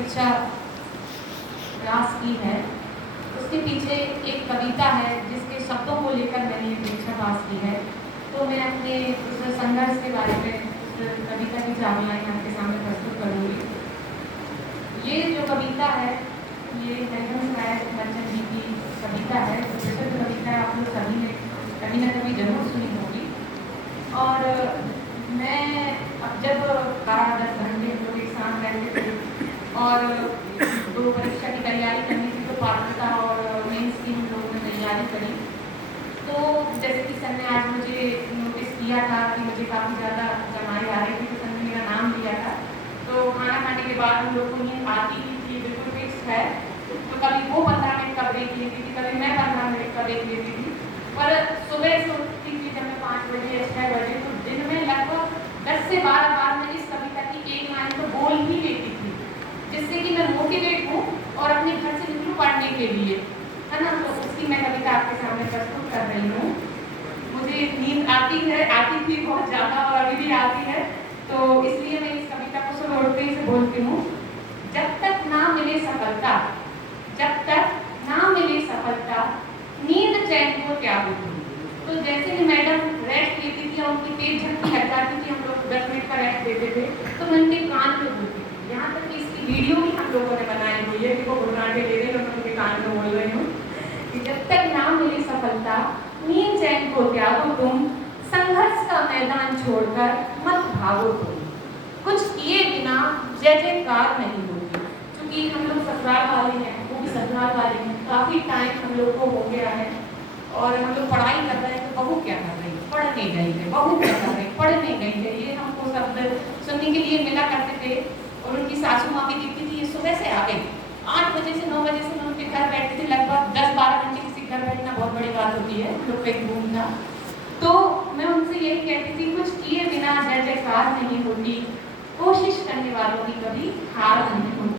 परीक्षा पास की है, उसके पीछे एक कविता है जिसके शब्दों को लेकर मैंने ये परीक्षा पास की है। तो मैं अपने उस संघर्ष के बारे में उस कविता की 4 लाइन आपके सामने प्रस्तुत करूँगी। ये जो कविता है ये हरिवंश राय बच्चन जी की कविता है। तो प्रसिद्ध कविता है, आप लोग सभी ने कभी ना कभी जरूर सुनी होगी। और मैं अब जब 12-10 घंटे हम लोग एक साथ रहते थे और 2 परीक्षा की तैयारी करनी थी, तो पात्रता और मेंस की हम लोगों ने तैयारी करी। तो जैसे कि सर ने आज मुझे नोटिस किया था कि मुझे काफ़ी ज़्यादा जमाई आ रही थी, तो सर ने मेरा नाम लिया था। तो खाना खाने के बाद हम लोग को नींद आती ही थी, बिल्कुल फिक्स है। तो कभी वो 15 मिनट का ब्रेक लेती थी, कभी मैं 15 मिनट का ब्रेक लेती थी। पर सुबह से उठती थी जब मैं 5 बजे या 6 बजे, तो दिन में लगभग 10 से 12 बार मैं इस कविता की एक लाइन तो बोल ही लेती थी, जिससे कि मैं मोटिवेट हूँ और अपने घर से निकलूँ पढ़ने के लिए, है ना। तो उसकी मैं कविता आपके सामने प्रस्तुत कर रही हूँ। मुझे नींद आती थी बहुत ज़्यादा और अभी भी आती है, तो इसलिए मैं इस कविता को सुबह उठते ही से बोलती हूँ। जब तक ना मिले सफलता, जब तक ना मिले सफलता, नींद चैन को त्यागो तुम। तो जैसे ही मैडम रेस्ट लेती थी और उनकी तेज झपकी लग जाती थी, हम लोग 10 मिनट का रेस्ट देते थे, तो मैं उनके कान में बोलती थी। यहाँ तक कि इसकी वीडियो भी हम लोगों ने बनाई हुई है कि वो घुटनाटे ले रही, मैं उनके कान में बोल रही हूँ कि जब तक ना मिली सफलता, नींद चैन को त्यागो तुम, संघर्ष का मैदान छोड़कर मत भागो तुम, कुछ किए बिना जय जयकार नहीं होती। क्योंकि हम लोग ससुराल वाले हैं, वो भी ससुराल वाले हैं, काफ़ी टाइम हम लोग को हो गया है और हम लोग पढ़ाई कर रहे हैं। तो बहू क्या कर रही है, पढ़ने गई है, बहू क्या कर रही है, पढ़ने गई है, ये हमको शब्द सुनने के लिए मिला करते थे। और उनकी सासू माँ भी दिखती थी, ये सुबह से आ गई 8 बजे से 9 बजे से मैं उनके घर बैठती थी, लगभग 10-12 घंटे किसी घर बैठना बहुत बड़ी बात होती है, लोग कहीं घूमना। तो मैं उनसे यही कहती थी, कुछ किए बिना जय जयकार नहीं होती, कोशिश करने वालों की कभी हार नहीं होती।